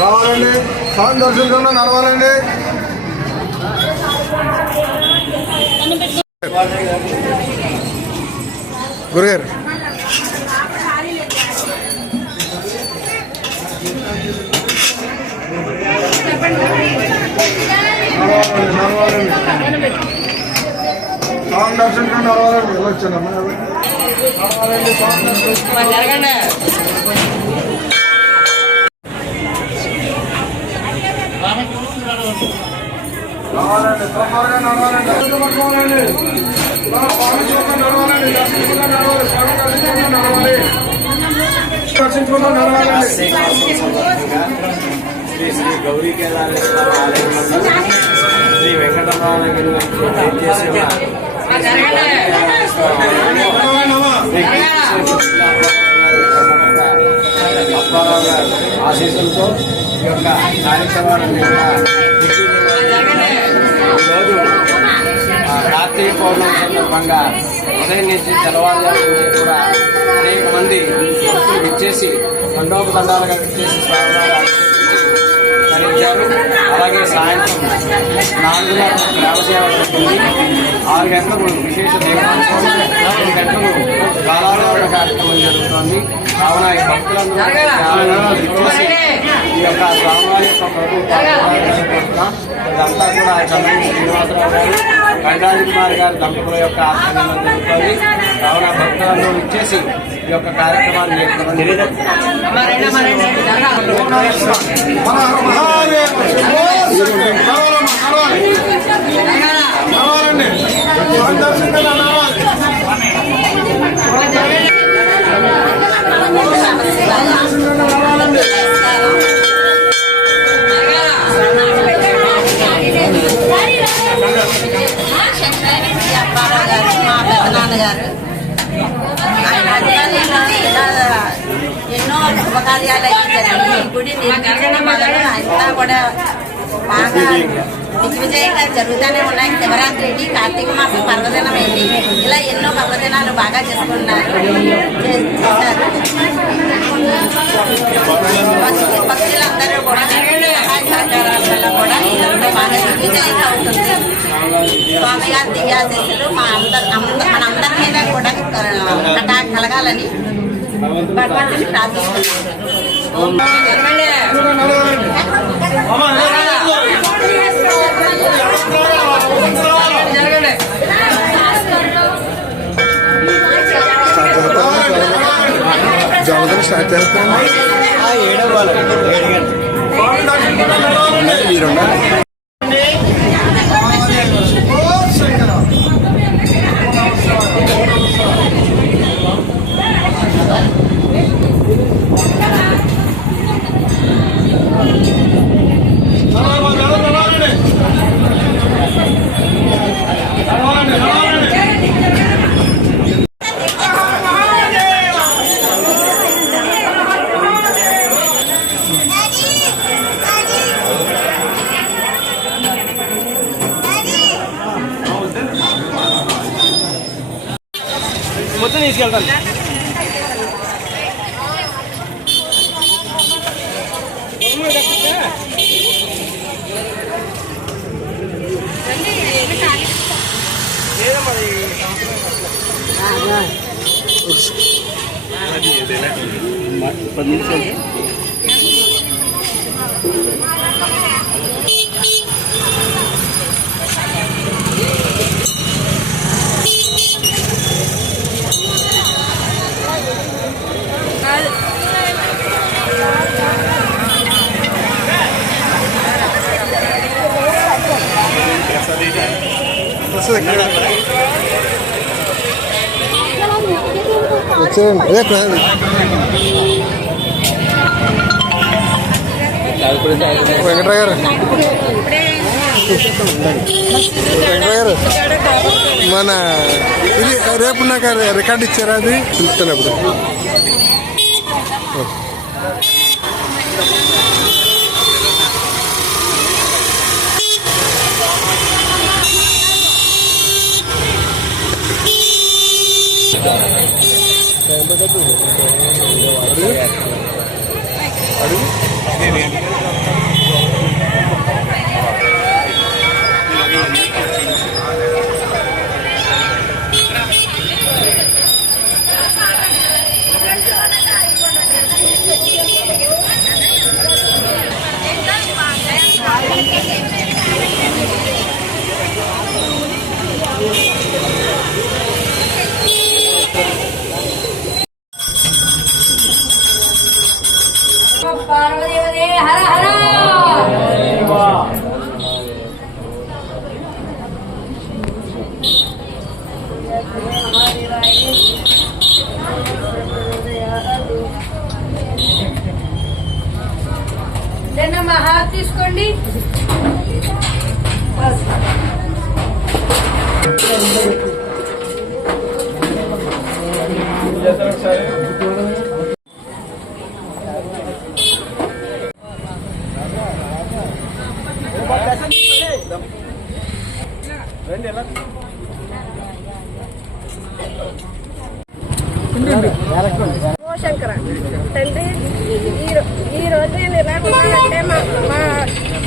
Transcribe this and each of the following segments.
రావాలండి, స్వామి దర్శించకుండా నడవాలండి. గురుగారు స్వామి దర్శించకుండా నడవాలండి. వెళ్ళొచ్చానమ్మా, నడవాలండి స్వామి దర్శించండి. నడవాలండి, తొందరగా నడవాలండి, పట్టుకోవాలండి. స్వామి చూసుకొని నడవాలండి, దర్శించుకుంటూ నడవాలి, స్వామి దర్శించుకుంటూ నడవాలి, దర్శించుకుంటూ నడవాలండి. శ్రీ శ్రీ గౌరీ కేదారేశ్వర ఆలయం శ్రీ వెంకటరమణ అప్పారావు గారు ఆశీస్సులతో ఈ యొక్క కార్యక్రమాన్ని ఈరోజు కార్తీక పౌర్ణమి సందర్భంగా ఉదయం నుంచి తెల్లవారుజాము నుంచి కూడా అనేక మంది భక్తులు విచ్చేసి దండోపదండాలుగా విచ్చేసి స్వామివారి ధరించారు. అలాగే సాయంత్రం 4 గంటలకు గ్రామసేవ జరుగుతుంది. 6 గంటలకు విశేష దేవోత్సవం, 7 గంటలకు కాలారోహణ కార్యక్రమం జరుగుతోంది. కావున ఈ భక్తులందరూ ఈ యొక్క స్వామివారి యొక్క ప్రభుత్వం ఇదంతా కూడా చంద్రబాబు శ్రీనివాసరావు గారు, కండాది కుమార్ గారి దంపతుల యొక్క ఆధ్వర్యంలో జరుగుతుంది. కావున భక్తులందరూ ఇచ్చేసి ఈ యొక్క కార్యక్రమాన్ని నడవాలండి. శుభకార్యాలు జరిగింది. ఈ గుడి నిర్మించడం మొదలు అంతా కూడా బాగా దిగ్విజయంగా జరుగుతూనే ఉన్నాయి. శివరాత్రి, కార్తీక మాసం పర్వదినం ఏంటి, ఇలా ఎన్నో పర్వదినాలు బాగా చేసుకున్నారు చేశారు. భక్తులందరూ కూడా సహాయ సహకారాల వల్ల కూడా ఇదంతా బాగా దిగ్విజయంగా ఉంటుంది. స్వామి గారి దివ్యాశీస్సులు మనందరి మీద కూడా కలగాలని భగవంతుని ప్రార్థిస్తున్నాను. జమదం స్టార్ట్ చేస్తాను. 7 మొత్తం తీసుకెళ్తాను. వెంకటరావు గారు మన ఇది రేపు నాకు రికార్డు ఇచ్చారా? అది పిలుస్తున్నప్పుడు హర హర మహా తీసుకోండి. శంకర తండ్రి, ఈ రోజు నేను ఇలా ఉన్నానంటే మా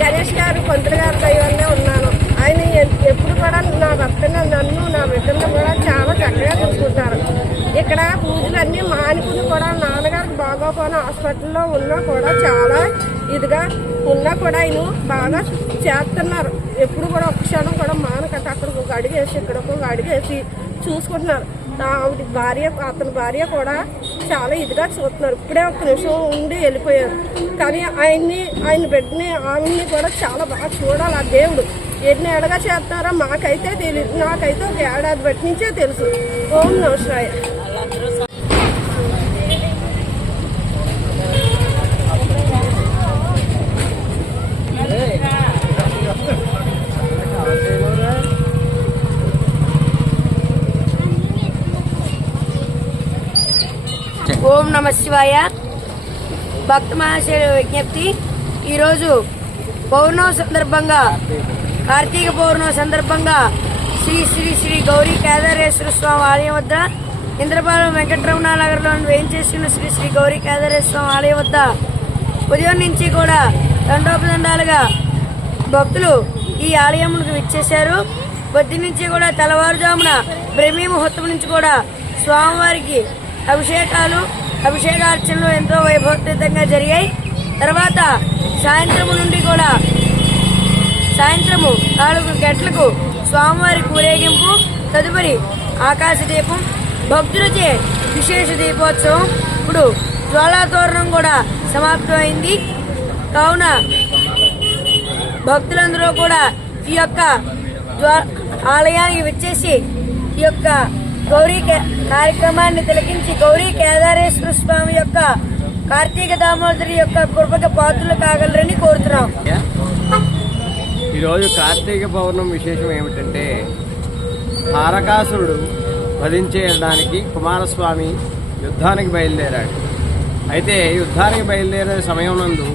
గణేష్ గారు, పంతులు గారు దైవంగా ఉన్నాను. ఆయన ఎప్పుడు కూడా నా భర్తను, నన్ను, నా బిడ్డలను కూడా చాలా చక్కగా చూసుకుంటారు. ఇక్కడ పూజలన్నీ మానుకుని కూడా నాన్నగారికి బాగోపోయిన హాస్పిటల్లో ఉన్నా కూడా చాలా ఇదిగా ఉన్నా కూడా ఆయన బాగా చేస్తున్నారు. ఎప్పుడు కూడా ఒక క్షణం కూడా మానకట్ట అక్కడ ఒక అడిగేసి ఇక్కడ ఒక అడిగేసి చూసుకుంటున్నారు. ఆవిడ భార్య, అతని భార్య కూడా చాలా ఇదిగా చూస్తున్నారు. ఇప్పుడే ఒక్క నిమిషం ఉండి వెళ్ళిపోయారు. కానీ ఆయన బిడ్డని, ఆవిడ్ని కూడా చాలా బాగా చూడాలి. ఆ దేవుడు ఎన్ని ఏడగా చేస్తారో మాకైతే తెలియదు. నాకైతే ఒక ఏడాది బట్టి నుంచే తెలుసు. ఓం నమఃశివాయ. ఓం నమః శివాయ. భక్త మహాశయుల విజ్ఞప్తి. ఈరోజు పౌర్ణమి సందర్భంగా, కార్తీక పౌర్ణమి సందర్భంగా శ్రీ శ్రీ శ్రీ గౌరీ కేదారేశ్వర స్వామి ఆలయం వద్ద, ఇంద్రపాలెం వెంకటరమణ నగర్లో వేయించేసిన శ్రీ శ్రీ గౌరీ కేదారేశ్వర స్వామి ఆలయం వద్ద ఉదయం నుంచి కూడా దండోపదండాలుగా భక్తులు ఈ ఆలయంకు విచ్చేశారు. పొద్దు నుంచి కూడా తెల్లవారుజామున బ్రహ్మీ ముహూర్తం నుంచి కూడా స్వామివారికి అభిషేకార్చనలు ఎంతో వైభవోపేతంగా జరిగాయి. తర్వాత సాయంత్రము నుండి కూడా సాయంత్రము 4 గంటలకు స్వామివారి ఊరేగింపు, తదుపరి ఆకాశ దీపం, భక్తులచే విశేష దీపోత్సవం. ఇప్పుడు జ్వాలాతోరణం కూడా సమాప్తమైంది. కావున భక్తులందరూ కూడా ఈ యొక్క ఆలయానికి వచ్చేసి ఈ యొక్క గౌరీ కార్యక్రమాన్ని తిలకించి గౌరీ కేదారేశ్వర స్వామి యొక్క కార్తీక దామోదరి యొక్క కృపక పాత్రలు కాగలరని కోరుతున్నాం. ఈరోజు కార్తీక పౌర్ణమి విశేషం ఏమిటంటే, తారకాసురుడు వధించేయడానికి కుమారస్వామి యుద్ధానికి బయలుదేరాడు. అయితే యుద్ధానికి బయలుదేరే సమయం నందు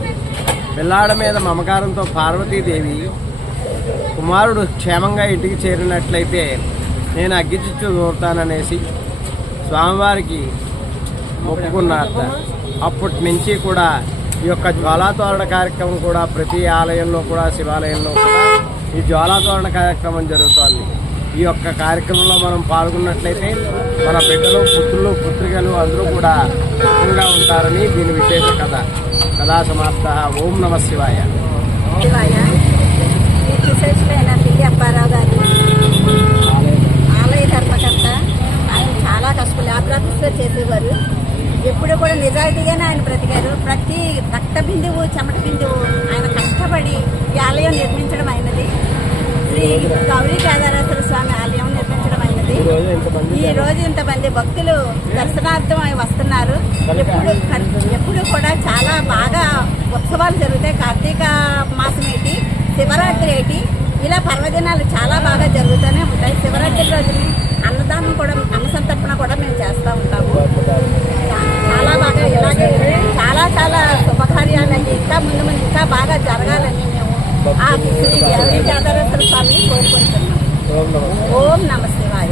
పిల్లాడ మీద మమకారంతో పార్వతీదేవి కుమారుడు క్షేమంగా ఇంటికి చేరినట్లయితే నేను అగ్గిచిచ్చు దూరుతాననేసి స్వామివారికి మొక్కుకున్నారట. అప్పటి నుంచి కూడా ఈ యొక్క జ్వాలాతోరణ కార్యక్రమం కూడా ప్రతి ఆలయంలో కూడా, శివాలయంలో కూడా ఈ జ్వాలాతోరణ కార్యక్రమం జరుగుతోంది. ఈ యొక్క కార్యక్రమంలో మనం పాల్గొన్నట్లయితే మన బిడ్డలు, పుత్రులు, పుత్రికలు అందరూ కూడా సుఖంగా ఉంటారని దీని విశేష కథ. కథా సమాప్త. ఓం నమ శివాయ. విశేషమైన పిల్లి అప్పారావు గారు ఆలయ ధర్మకర్త. ఆయన చాలా కష్టం ల్యాబొరేటరీస్లో చేసేవారు. ఎప్పుడు కూడా నిజాయితీగానే ఆయన బ్రతికారు. ప్రతి రక్త బిందువు, చెమట బిందువు ఆయన కష్టపడి ఈ ఆలయం నిర్మించడం అయినది. శ్రీ గౌరీ కేదారేశ్వర స్వామి ఆలయం నిర్మించడం అయినది. ఈ రోజు ఇంతమంది భక్తులు దర్శనార్థం వస్తున్నారు. ఎప్పుడు కూడా చాలా బాగా ఉత్సవాలు జరుగుతాయి. కార్తీక మాసం ఏంటి, శివరాత్రి ఏంటి, ఇలా పర్వదినాలు చాలా బాగా జరుగుతూనే ఉంటాయి. శివరాత్రి రోజుని అన్నదానం కూడా, అన్న సంతర్పణ కూడా మేము చేస్తూ ఉంటాము. చాలా బాగా ఇలాగే చాలా శుభకార్యాలని ఇంకా ముందు ఇంకా బాగా జరగాలని మేము ఆ శ్రీ గౌరీ కేదారేశ్వర స్వామిని కోరుకుంటున్నాం. ఓం నమ శివాయ.